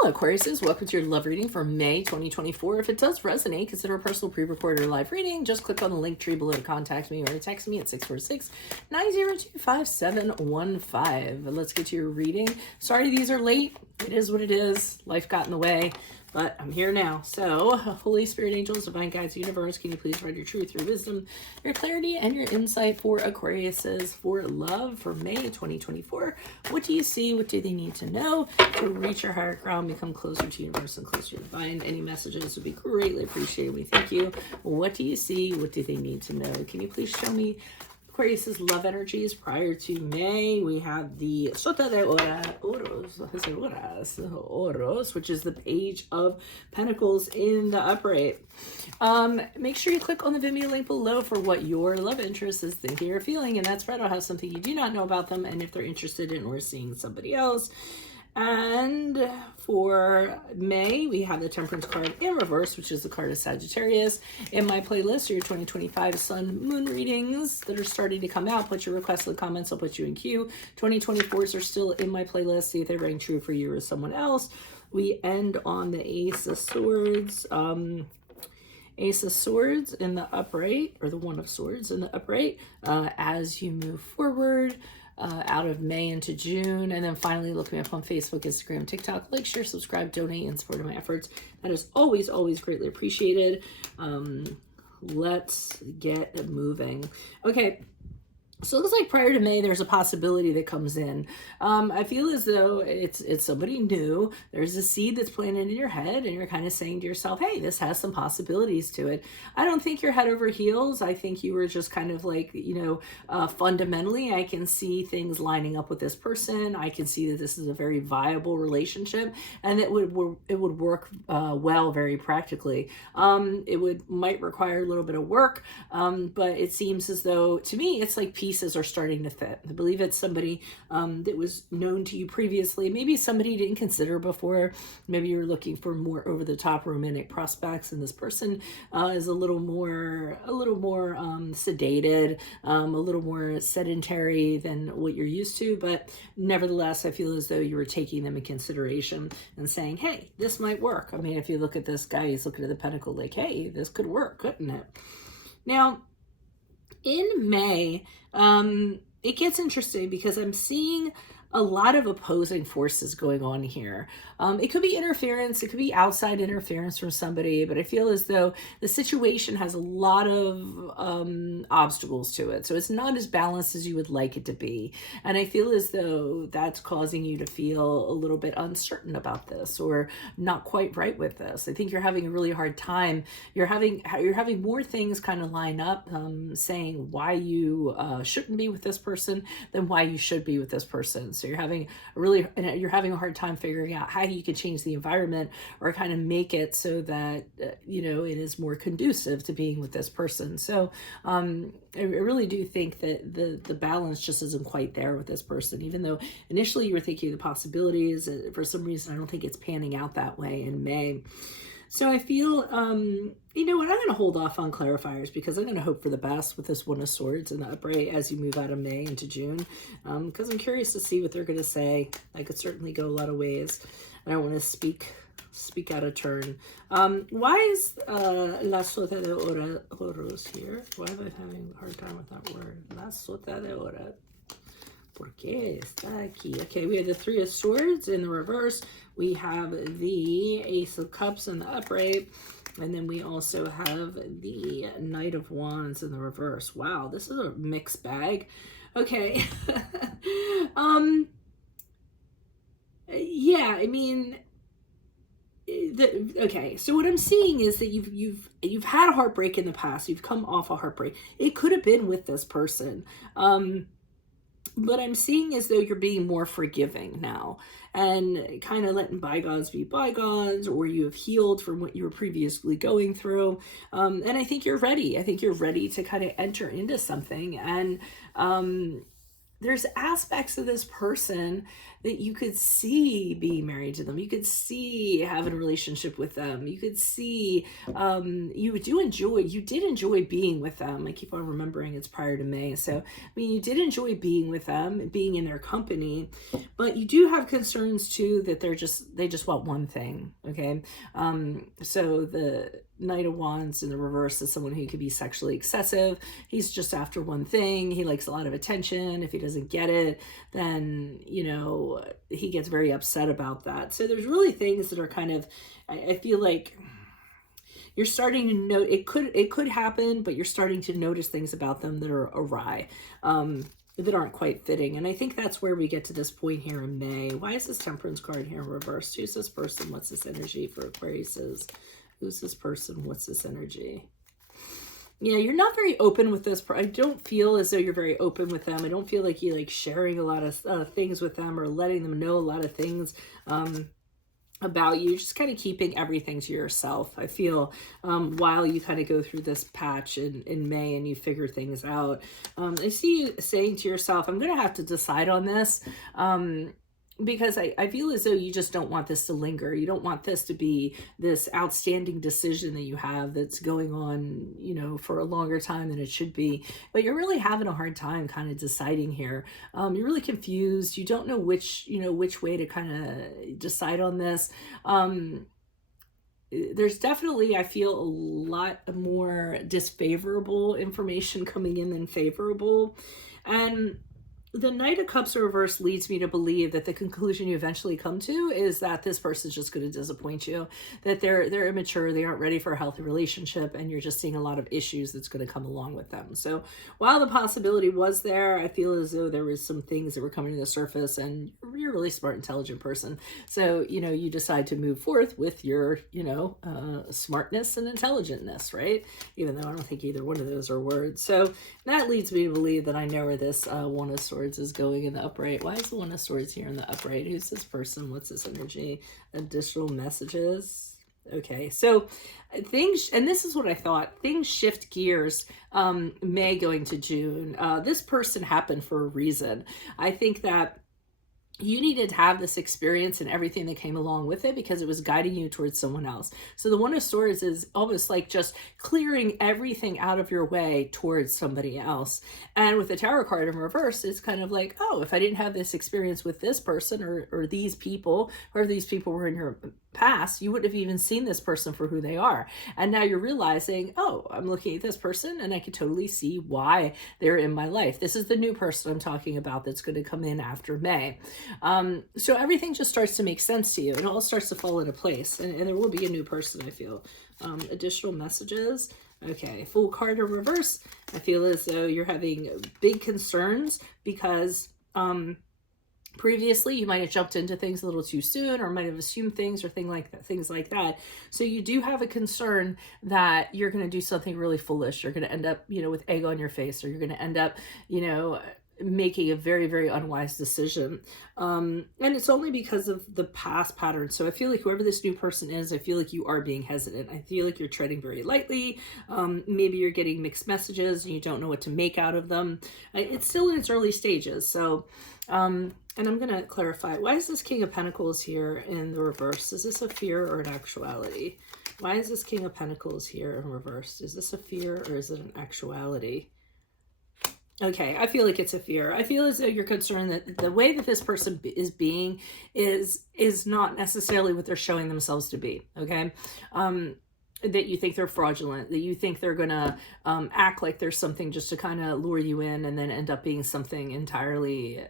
Hello, Aquariuses. Welcome to your love reading for May 2024. If it does resonate, consider a personal pre-recorded or live reading. Just click on the link tree below to contact me or text me at 646-902-5715. Let's get to your reading. Sorry these are late. It is what it is. Life got in the way, but I'm here now. So, Holy Spirit, angels, divine guides, universe, can you please provide your truth, your wisdom, your clarity, and your insight for Aquariuses for love for May 2024? What do you see? What do they need to know to reach your higher ground, become closer to universe and closer to divine? Any messages would be greatly appreciated. We thank you. What do you see? What do they need to know? Can you please show me Aquarius's love energies prior to May? We have the Sota de Oros, which is the Page of Pentacles in the upright. Make sure you click on the Vimeo link below for what your love interest is thinking or feeling, and that spread will have something you do not know about them, and if they're interested in or seeing somebody else. And for May, we have the Temperance card in reverse, which is the card of Sagittarius. In my playlist, your 2025 Sun Moon readings that are starting to come out. Put your requests in the comments. I'll put you in queue. 2024s are still in my playlist. See if they ring true for you or someone else. We end on the Ace of Swords. Ace of Swords in the upright, or the One of Swords in the upright, as you move forward. Out of May into June. And then finally, look me up on Facebook, Instagram, TikTok. Like, share, subscribe, donate in support of my efforts. That is always, always greatly appreciated. Let's get moving. Okay. So it looks like prior to May, there's a possibility that comes in. I feel as though it's somebody new. There's a seed that's planted in your head, and you're kind of saying to yourself, hey, this has some possibilities to it. I don't think you're head over heels. I think you were just kind of like, fundamentally, I can see things lining up with this person. I can see that this is a very viable relationship, and it would work well, very practically. It might require a little bit of work, but it seems as though, to me, it's like pieces are starting to fit. I believe it's somebody that was known to you previously, maybe somebody you didn't consider before. Maybe you're looking for more over-the-top romantic prospects, and this person is a little more sedated, a little more sedentary than what you're used to. But nevertheless, I feel as though you were taking them in consideration and saying, hey, this might work. I mean, if you look at this guy, he's looking at the pentacle like, hey, this could work, couldn't it? Now, in May, it gets interesting because I'm seeing a lot of opposing forces going on here. It could be interference, it could be outside interference from somebody, but I feel as though the situation has a lot of obstacles to it. So it's not as balanced as you would like it to be. And I feel as though that's causing you to feel a little bit uncertain about this, or not quite right with this. I think you're having a really hard time. You're having more things kind of line up, saying why you shouldn't be with this person than why you should be with this person. So you're having a hard time figuring out how you can change the environment or kind of make it so that it is more conducive to being with this person. So I really do think that the balance just isn't quite there with this person. Even though initially you were thinking of the possibilities, for some reason I don't think it's panning out that way in May. So I feel, I'm going to hold off on clarifiers because I'm going to hope for the best with this One of Swords and the upright as you move out of May into June, because I'm curious to see what they're going to say. I could certainly go a lot of ways. I don't want to speak out of turn. Why is La Sota de Oros here? Why am I having a hard time with that word? La Sota de Oros. ¿Por qué está aquí? Okay, we have the Three of Swords in the reverse. We have the Ace of Cups in the upright. And then we also have the Knight of Wands in the reverse. Wow, this is a mixed bag. Okay. Yeah, I mean, okay, so what I'm seeing is that you've had a heartbreak in the past. You've come off a heartbreak. It could have been with this person. But I'm seeing as though you're being more forgiving now and kind of letting bygones be bygones, or you have healed from what you were previously going through. And I think you're ready. I think you're ready to kind of enter into something. And there's aspects of this person that you could see being married to them. You could see having a relationship with them. You could see you did enjoy being with them. I keep on remembering it's prior to May. So, I mean, you did enjoy being with them, being in their company, but you do have concerns too that they just want one thing. Okay. So the Knight of Wands in the reverse is someone who could be sexually excessive. He's just after one thing. He likes a lot of attention. If he doesn't get it, then, you know, he gets very upset about that. So there's really things that are kind of, I feel like you're starting to know, it could happen, but you're starting to notice things about them that are awry, that aren't quite fitting. And I think that's where we get to this point here in May. Why is this Temperance card here in reverse? Who's this person? What's this energy for Aquariuses? Who's this person? What's this energy? Yeah, you're not very open with this. I don't feel as though you're very open with them. I don't feel like you like sharing a lot of things with them or letting them know a lot of things about you. Just kind of keeping everything to yourself. I feel while you kind of go through this patch in May and you figure things out. I see you saying to yourself, I'm going to have to decide on this. Because I feel as though you just don't want this to linger. You don't want this to be this outstanding decision that you have that's going on, you know, for a longer time than it should be. But you're really having a hard time kind of deciding here. You're really confused. You don't know which way to kind of decide on this. There's definitely, I feel, a lot more disfavorable information coming in than favorable. And the Knight of Cups reverse leads me to believe that the conclusion you eventually come to is that this person's just going to disappoint you, that they're immature, they aren't ready for a healthy relationship, and you're just seeing a lot of issues that's going to come along with them. So while the possibility was there, I feel as though there was some things that were coming to the surface, and you're a really smart, intelligent person. So, you know, you decide to move forth with your, you know, smartness and intelligentness, right? Even though I don't think either one of those are words. So that leads me to believe that I know where this One of Swords is going in the upright. Why is the One of Swords here in the upright? Who's this person? What's this energy? Additional messages. Okay, so things, and this is what I thought, things shift gears May going to June. This person happened for a reason. I think that you needed to have this experience and everything that came along with it because it was guiding you towards someone else. So the One of Swords is almost like just clearing everything out of your way towards somebody else. And with the Tarot card in reverse, it's kind of like, oh, if I didn't have this experience with this person or these people, or these people were in your past, you wouldn't have even seen this person for who they are. And now you're realizing, oh, I'm looking at this person and I can totally see why they're in my life. This is the new person I'm talking about that's going to come in after May. So everything just starts to make sense to you. It all starts to fall into place, and there will be a new person, I feel. Additional messages. Okay, Fool card in reverse. I feel as though you're having big concerns because previously you might have jumped into things a little too soon, or might have assumed things or things like that. So you do have a concern that you're going to do something really foolish. You're going to end up, you know, with egg on your face, or you're going to end up, you know, making a very, very unwise decision. And it's only because of the past pattern. So I feel like whoever this new person is, I feel like you are being hesitant. I feel like you're treading very lightly. Maybe you're getting mixed messages and you don't know what to make out of them. It's still in its early stages. So, and I'm going to clarify, why is this King of Pentacles here in the reverse? Is this a fear or an actuality? Why is this King of Pentacles here in reverse? Is this a fear or is it an actuality? Okay, I feel like it's a fear. I feel as though you're concerned that the way that this person is being is not necessarily what they're showing themselves to be, okay? That you think they're fraudulent, that you think they're going to act like there's something just to kind of lure you in and then end up being something entirely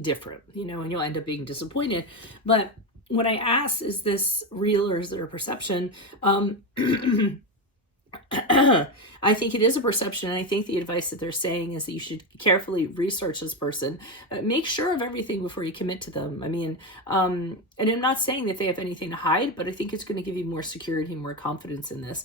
different, you know, and you'll end up being disappointed. But when I ask, is this real or is it a perception? I think it is a perception, and I think the advice that they're saying is that you should carefully research this person. Make sure of everything before you commit to them. I mean, and I'm not saying that they have anything to hide, but I think it's going to give you more security, more confidence in this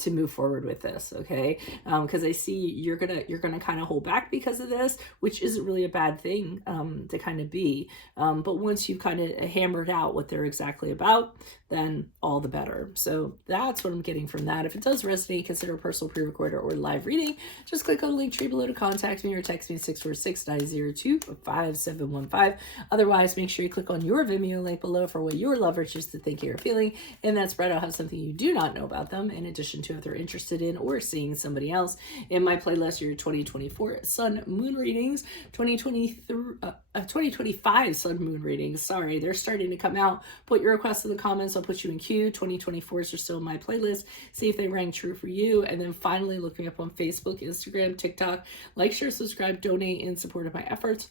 to move forward with this, okay? Because I see you're gonna kind of hold back because of this, which isn't really a bad thing to kind of be. But once you've kind of hammered out what they're exactly about, then all the better. So that's what I'm getting from that. If it does resonate, consider a personal pre-recording recorder, or live reading, just click on the link tree below to contact me or text me at 646-902-5715. Otherwise, make sure you click on your Vimeo link below for what your lover chooses to think you're feeling. In that spread, I'll have something you do not know about them, in addition to if they're interested in or seeing somebody else. In my playlist, your 2024 Sun Moon readings, 2025 Sun Moon readings. Sorry, they're starting to come out. Put your requests in the comments. I'll put you in queue. 2024s are still in my playlist. See if they rang true for you. And then finally, look me up on Facebook, Instagram, TikTok. Like, share, subscribe, donate in support of my efforts.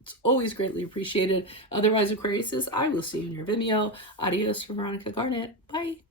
It's always greatly appreciated. Otherwise, Aquariuses, I will see you in your Vimeo. Adios from Veronica Garnett. Bye.